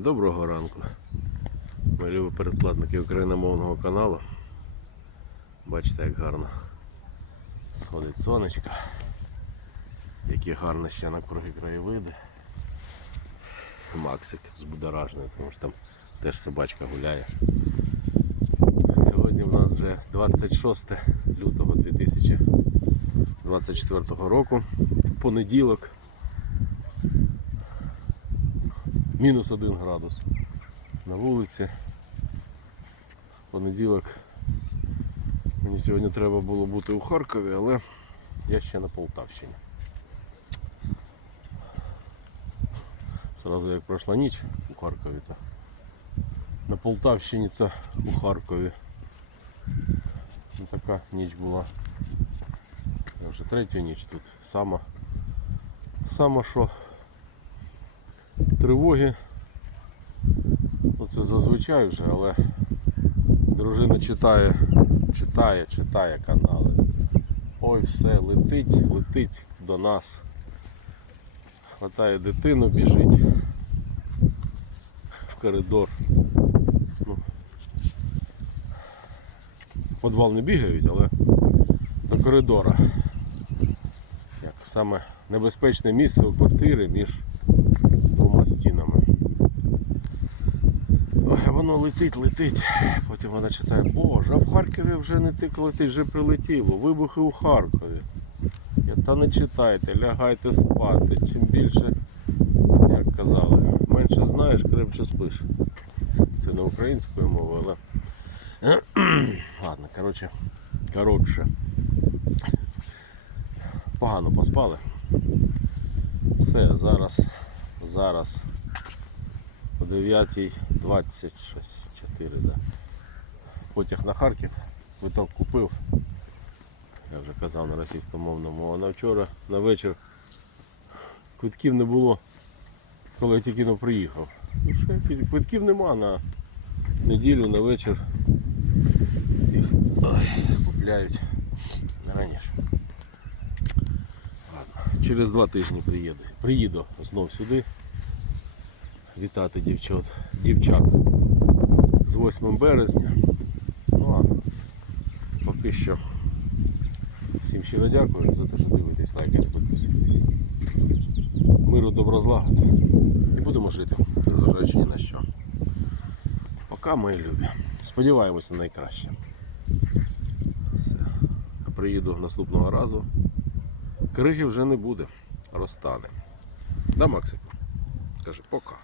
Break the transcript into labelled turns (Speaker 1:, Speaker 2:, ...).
Speaker 1: Доброго ранку. Ми любі передплатники україномовного каналу. Бачите, як гарно сходить сонечко. Які гарні ще навкруги краєвиди. Максик збудоражений, тому що там теж собачка гуляє. Сьогодні в нас вже 26 лютого 2024 року. Понеділок. Мінус один градус на вулиці. Понеділок. Мені сьогодні треба було бути у Харкові, але я ще на Полтавщині. Сразу як пройшла ніч у Харкові, то на Полтавщині та у Харкові. Ну, така ніч була. Я вже третю ніч тут. Сама, сама що тривоги. Оце зазвичай вже, але дружина читає, читає, читає канали. Ой, все, летить, летить до нас. Хватає дитину, біжить в коридор. Ну, в підвал не бігають, але до коридора. Як саме небезпечне місце у квартирі між стінами. Воно летить, летить. Потім вона читає, боже, а в Харкові вже не тільки летить, вже прилетіло. Вибухи у Харкові. Я, та не читайте, лягайте спати. Чим більше, як казали, менше знаєш, крепче спиш. Це не українською мовою, але. Ладно, коротше, коротше. Погано поспали. Все, зараз, зараз о 9.20, да. Потяг на Харків, квиток купив. Я вже казав на російськомовному, а на вчора на вечір квитків не було, коли я тільки но приїхав. Ну, Квитків нема на неділю, на вечір. Їх купляють раніше. Через два тижні приїду. Приїду знов сюди. Вітати дівчат, дівчат з 8 березня. Ну а поки що всім щиро дякую за те, що дивитесь, лайкайте, підписуйтесь. Миру, добро, злагоди. І будемо жити, незважаючи ні на що. Пока мої любі. Сподіваємося на найкраще. Все. Приїду наступного разу. Криги вже не буде, розтане. Да, Максику? Каже, пока.